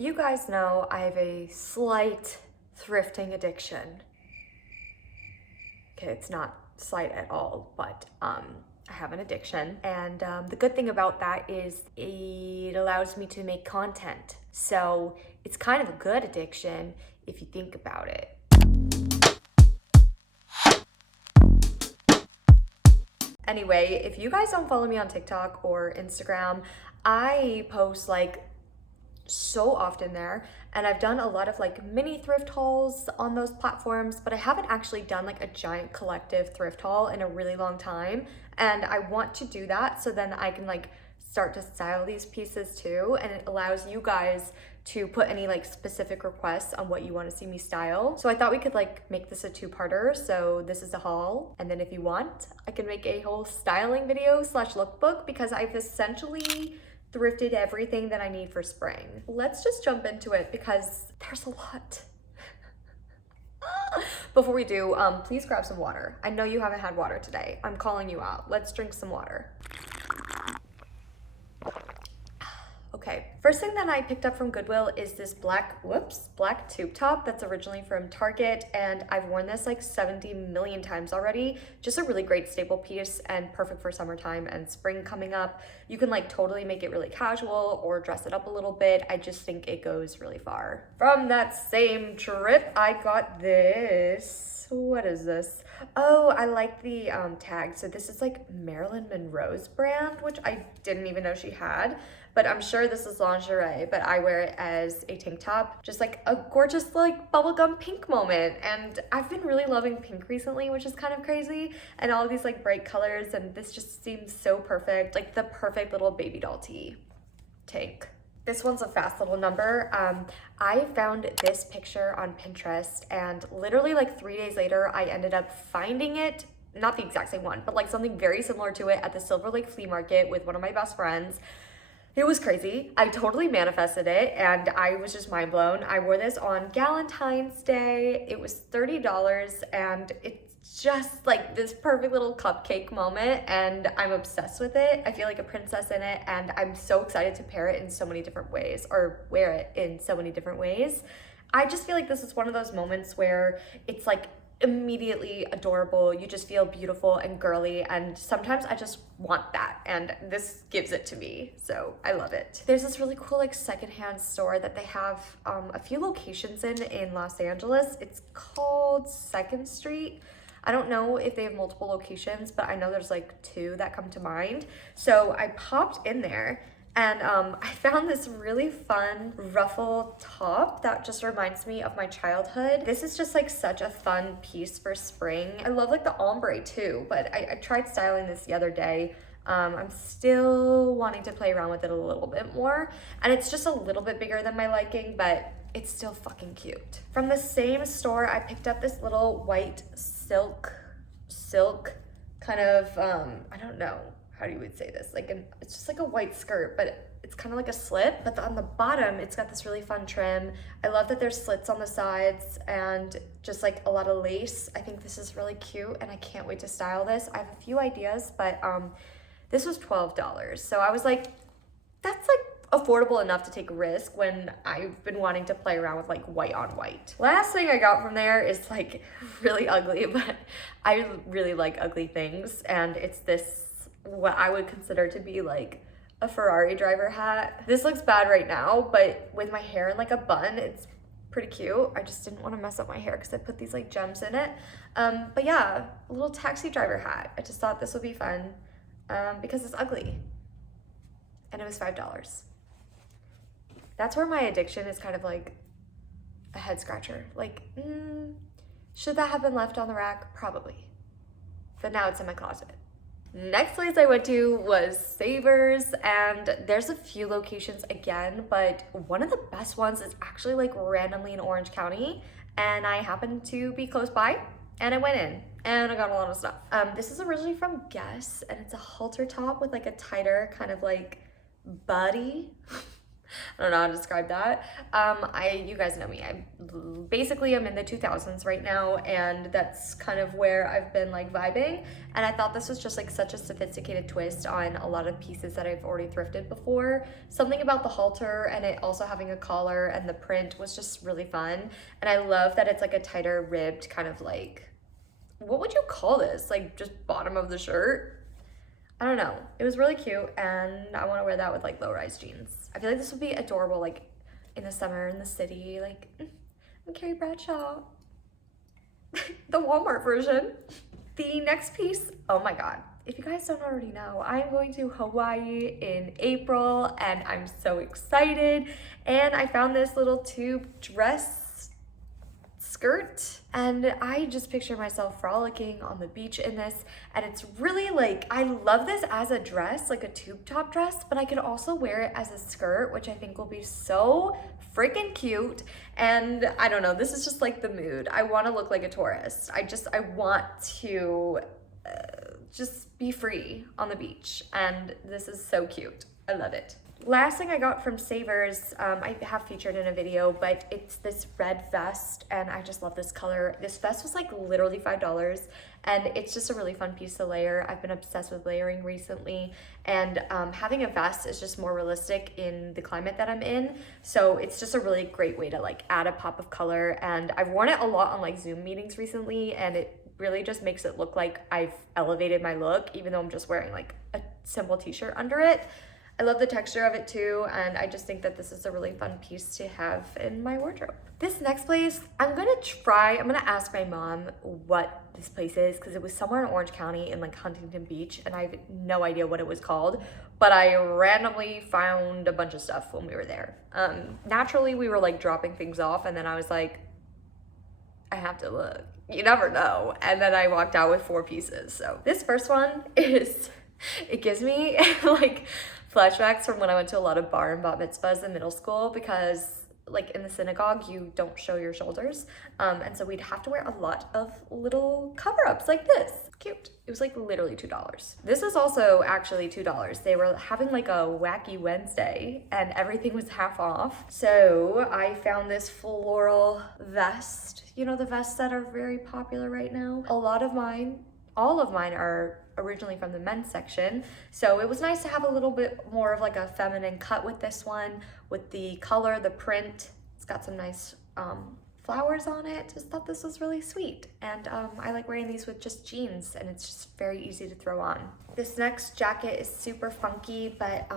You guys know I have a slight thrifting addiction. Okay, it's not slight at all, but I have an addiction. And the good thing about that is it allows me to make content. So it's kind of a good addiction if you think about it. Anyway, if you guys don't follow me on TikTok or Instagram, I post like so often there, and I've done a lot of like mini thrift hauls on those platforms, but I haven't actually done like a giant collective thrift haul in a really long time, and I want to do that so then I can like start to style these pieces too, and it allows you guys to put any like specific requests on what you want to see me style. So I thought we could like make this a two-parter. So this is a haul, and then if you want, I can make a whole styling video slash lookbook, because I've essentially thrifted everything that I need for spring. Let's just jump into it because there's a lot. Before we do, please grab some water. I know you haven't had water today. I'm calling you out. Let's drink some water. Okay, first thing that I picked up from Goodwill is this black tube top that's originally from Target, and I've worn this like 70 million times already. Just a really great staple piece and perfect for summertime and spring coming up. You can like totally make it really casual or dress it up a little bit. I just think it goes really far. From that same trip, I got this. What is this? Oh, I like the tag. So this is like Marilyn Monroe's brand, which I didn't even know she had. But I'm sure this is lingerie, but I wear it as a tank top. Just like a gorgeous like bubblegum pink moment. And I've been really loving pink recently, which is kind of crazy. And all of these like bright colors, and this just seems so perfect. Like the perfect little baby doll tee tank. This one's a fast little number. I found this picture on Pinterest, and literally like 3 days later, I ended up finding it, not the exact same one, but like something very similar to it at the Silver Lake flea market with one of my best friends. It was crazy. I totally manifested it, and I was just mind blown. I wore this on Valentine's Day. It was $30, and it's just like this perfect little cupcake moment, and I'm obsessed with it. I feel like a princess in it, and I'm so excited to pair it in so many different ways, or wear it in so many different ways. I just feel like this is one of those moments where it's like immediately adorable. You just feel beautiful and girly, and sometimes I just want that, and this gives it to me, so I love it. There's this really cool like secondhand store that they have a few locations in Los Angeles. It's called 2nd Street. I don't know if they have multiple locations, but I know there's like 2 that come to mind. So I popped in there, and I found this really fun ruffle top that just reminds me of my childhood. This is just like such a fun piece for spring. I love like the ombre too, but I tried styling this the other day. I'm still wanting to play around with it a little bit more, and it's just a little bit bigger than my liking, but it's still fucking cute. From the same store, I picked up this little white silk kind of, I don't know how you would say this, like it's just like a white skirt, but it's kind of like a slip, but on the bottom it's got this really fun trim. I love that there's slits on the sides and just like a lot of lace. I think this is really cute, and I can't wait to style this. I have a few ideas, but this was $12, so I was like, that's like affordable enough to take a risk when I've been wanting to play around with like white on white. Last thing I got from there is like really ugly, but I really like ugly things, and it's this, what I would consider to be like a Ferrari driver hat. This looks bad right now, but with my hair in like a bun, it's pretty cute. I just didn't want to mess up my hair because I put these like gems in it. But yeah, a little taxi driver hat. I just thought this would be fun because it's ugly, and it was $5. That's where my addiction is kind of like a head scratcher. Like, should that have been left on the rack? Probably. But now it's in my closet. Next place I went to was Savers, and there's a few locations again, but one of the best ones is actually like randomly in Orange County, and I happened to be close by, and I went in, and I got a lot of stuff. This is originally from Guess, and it's a halter top with like a tighter kind of like body. I don't know how to describe that. You guys know me. I'm in the 2000s right now, and that's kind of where I've been like vibing. And I thought this was just like such a sophisticated twist on a lot of pieces that I've already thrifted before. Something about the halter and it also having a collar and the print was just really fun. And I love that it's like a tighter ribbed kind of like, what would you call this? Like just bottom of the shirt? I don't know. It was really cute, and I want to wear that with like low-rise jeans. I feel like this would be adorable like in the summer in the city. Like, I'm Carrie Bradshaw. The Walmart version. The next piece, oh my god. If you guys don't already know, I'm going to Hawaii in April, and I'm so excited. And I found this little tube dress skirt, and I just picture myself frolicking on the beach in this, and it's really like, I love this as a dress, like a tube top dress, but I could also wear it as a skirt, which I think will be so freaking cute. And I don't know, this is just like the mood. I want to look like a tourist. I want to just be free on the beach, and this is so cute. I love it. Last thing I got from Savers, I have featured in a video, but it's this red vest, and I just love this color. This vest was like literally $5, and it's just a really fun piece to layer. I've been obsessed with layering recently, and having a vest is just more realistic in the climate that I'm in, so it's just a really great way to like add a pop of color. And I've worn it a lot on like Zoom meetings recently, and it really just makes it look like I've elevated my look, even though I'm just wearing like a simple t-shirt under it. I love the texture of it too, and I just think that this is a really fun piece to have in my wardrobe. This next place, I'm gonna ask my mom what this place is, because it was somewhere in Orange County in like Huntington Beach, and I have no idea what it was called, but I randomly found a bunch of stuff when we were there. Naturally, we were like dropping things off, and then I was like, I have to look. You never know. And then I walked out with 4 pieces. So this first one is, it gives me like flashbacks from when I went to a lot of bar and bat mitzvahs in middle school, because like in the synagogue, you don't show your shoulders. And so we'd have to wear a lot of little cover-ups like this. Cute. It was like literally $2. This was also actually $2. They were having like a wacky Wednesday and everything was half off. So I found this floral vest. You know, the vests that are very popular right now. All of mine are originally from the men's section, so it was nice to have a little bit more of like a feminine cut with this one, with the color, the print. It's got some nice flowers on it. Just thought this was really sweet, and I like wearing these with just jeans, and it's just very easy to throw on. This next jacket is super funky, but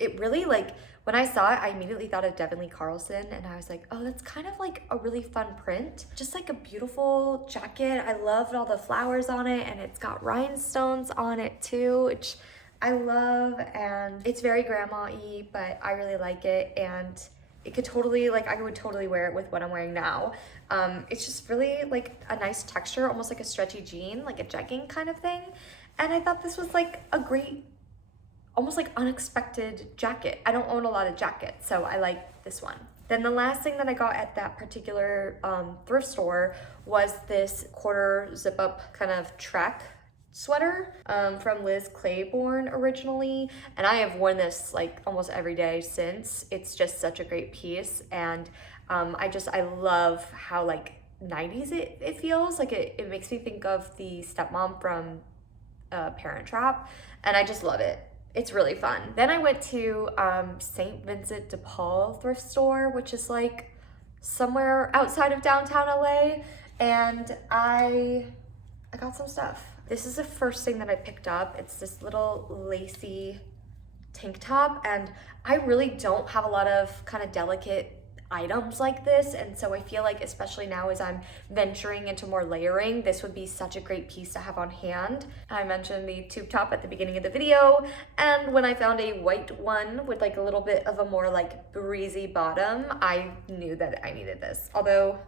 it really, like, when I saw it, I immediately thought of Devin Lee Carlson, and I was like, oh, that's kind of like a really fun print. Just like a beautiful jacket. I loved all the flowers on it, and it's got rhinestones on it too, which I love, and it's very grandma-y, but I really like it, and it could totally, like, I would totally wear it with what I'm wearing now. It's just really like a nice texture, almost like a stretchy jean, like a jegging kind of thing. And I thought this was like a great, almost like unexpected jacket. I don't own a lot of jackets, so I like this one. Then the last thing that I got at that particular thrift store was this quarter zip up kind of track sweater from Liz Claiborne originally, and I have worn this like almost every day since. It's just such a great piece, and I love how like 90s it feels. Like it makes me think of the stepmom from Parent Trap, and I just love it. It's really fun. Then I went to St. Vincent de Paul thrift store, which is like somewhere outside of downtown LA, and I got some stuff. This is the first thing that I picked up. It's this little lacy tank top, and I really don't have a lot of kind of delicate items like this, and so I feel like, especially now as I'm venturing into more layering, this would be such a great piece to have on hand. I mentioned the tube top at the beginning of the video, and when I found a white one with like a little bit of a more like breezy bottom, I knew that I needed this. Although,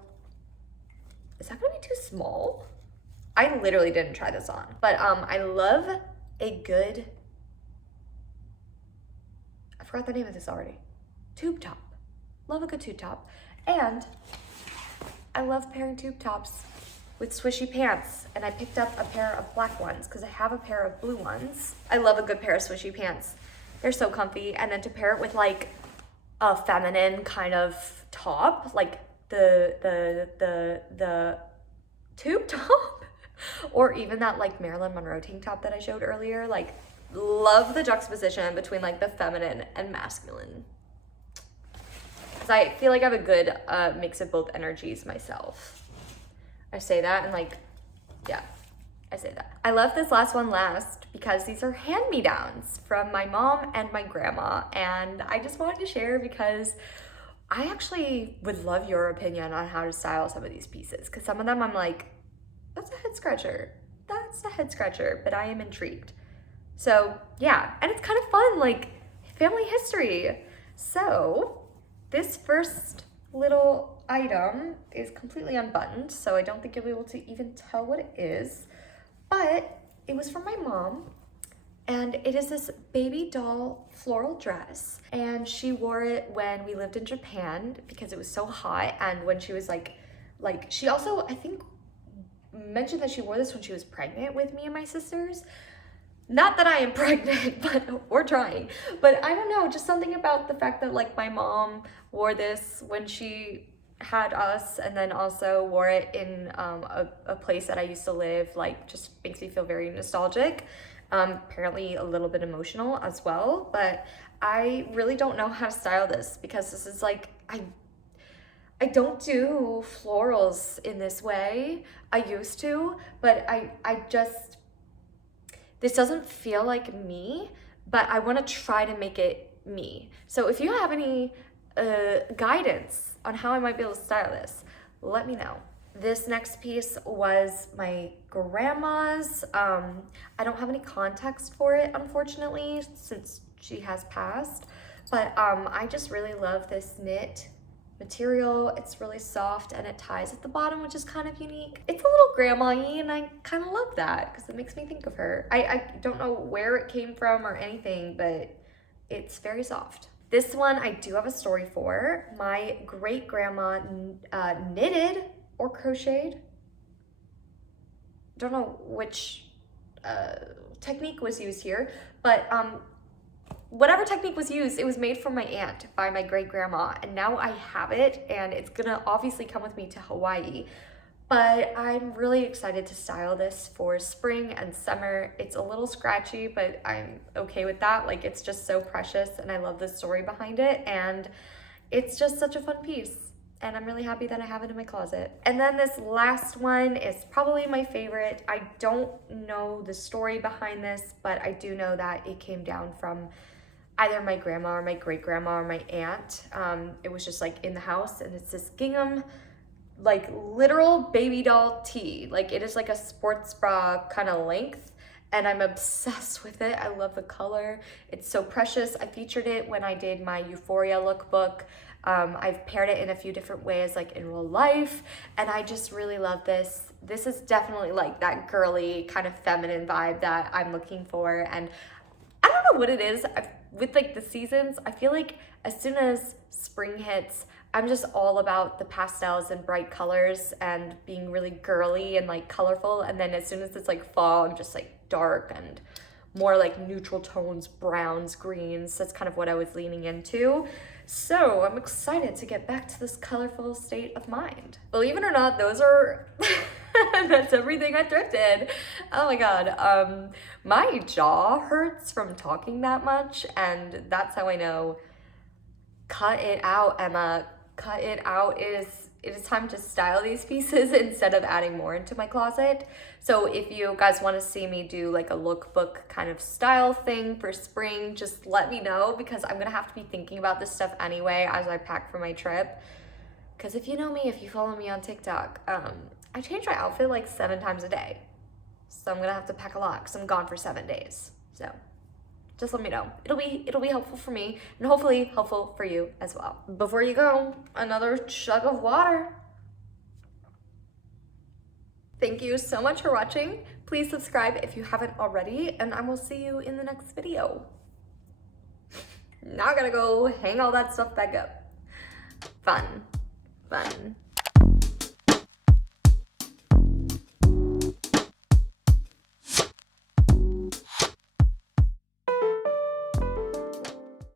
is that gonna be too small? I literally didn't try this on, but I love a good, I forgot the name of this already, tube top. Love a good tube top. And I love pairing tube tops with swishy pants, and I picked up a pair of black ones because I have a pair of blue ones. I love a good pair of swishy pants. They're so comfy, and then to pair it with like a feminine kind of top, like the tube top, or even that like Marilyn Monroe tank top that I showed earlier. Like, love the juxtaposition between like the feminine and masculine. Because I feel like I have a good mix of both energies myself. I say that and like, yeah, I say that. I left this last one last because these are hand-me-downs from my mom and my grandma, and I just wanted to share because I actually would love your opinion on how to style some of these pieces, because some of them I'm like, that's a head scratcher. That's a head scratcher, but I am intrigued. So yeah, and it's kind of fun, like family history. So this first little item is completely unbuttoned, so I don't think you'll be able to even tell what it is, but it was from my mom. And it is this baby doll floral dress. And she wore it when we lived in Japan because it was so hot. And when she was like she also, I think, mentioned that she wore this when she was pregnant with me and my sisters. Not that I am pregnant, but we're trying. But I don't know, just something about the fact that like my mom wore this when she had us, and then also wore it in a place that I used to live, like just makes me feel very nostalgic. Apparently a little bit emotional as well, but I really don't know how to style this because this is like, I don't do florals in this way. I used to, but I just, this doesn't feel like me, but I want to try to make it me. So if you have any guidance on how I might be able to style this, let me know. This next piece was my grandma's. I don't have any context for it, unfortunately, since she has passed, but I just really love this knit material. It's really soft and it ties at the bottom, which is kind of unique. It's a little grandma-y, and I kind of love that because it makes me think of her. I don't know where it came from or anything, but it's very soft. This one I do have a story for. My great grandma knitted or crocheted. Don't know which technique was used here, but whatever technique was used, it was made for my aunt by my great grandma, and now I have it, and it's gonna obviously come with me to Hawaii. But I'm really excited to style this for spring and summer. It's a little scratchy, but I'm okay with that. Like, it's just so precious, and I love the story behind it, and it's just such a fun piece. And I'm really happy that I have it in my closet. And then this last one is probably my favorite. I don't know the story behind this, but I do know that it came down from either my grandma or my great grandma or my aunt. It was just like in the house, and it's this gingham, like literal baby doll tee. Like, it is like a sports bra kind of length, and I'm obsessed with it. I love the color. It's so precious. I featured it when I did my Euphoria lookbook. I've paired it in a few different ways, like in real life, and I just really love this. This is definitely like that girly kind of feminine vibe that I'm looking for, and I don't know what it is. With like the seasons, I feel like as soon as spring hits, I'm just all about the pastels and bright colors and being really girly and like colorful, and then as soon as it's like fall, I'm just like dark and more like neutral tones, browns, greens. That's kind of what I was leaning into. So I'm excited to get back to this colorful state of mind. Believe it or not, those are, that's everything I thrifted. Oh my God. My jaw hurts from talking that much, and that's how I know, cut it out, Emma, cut it out. It is time to style these pieces instead of adding more into my closet. So if you guys want to see me do like a lookbook kind of style thing for spring, just let me know, because I'm gonna have to be thinking about this stuff anyway as I pack for my trip. Because if you know me, if you follow me on TikTok, I change my outfit like 7 times a day. So I'm gonna have to pack a lot because I'm gone for 7 days. So just let me know. It'll be helpful for me, and hopefully helpful for you as well. Before you go, another chug of water. Thank you so much for watching. Please subscribe if you haven't already, and I will see you in the next video. Now I gotta go hang all that stuff back up. Fun.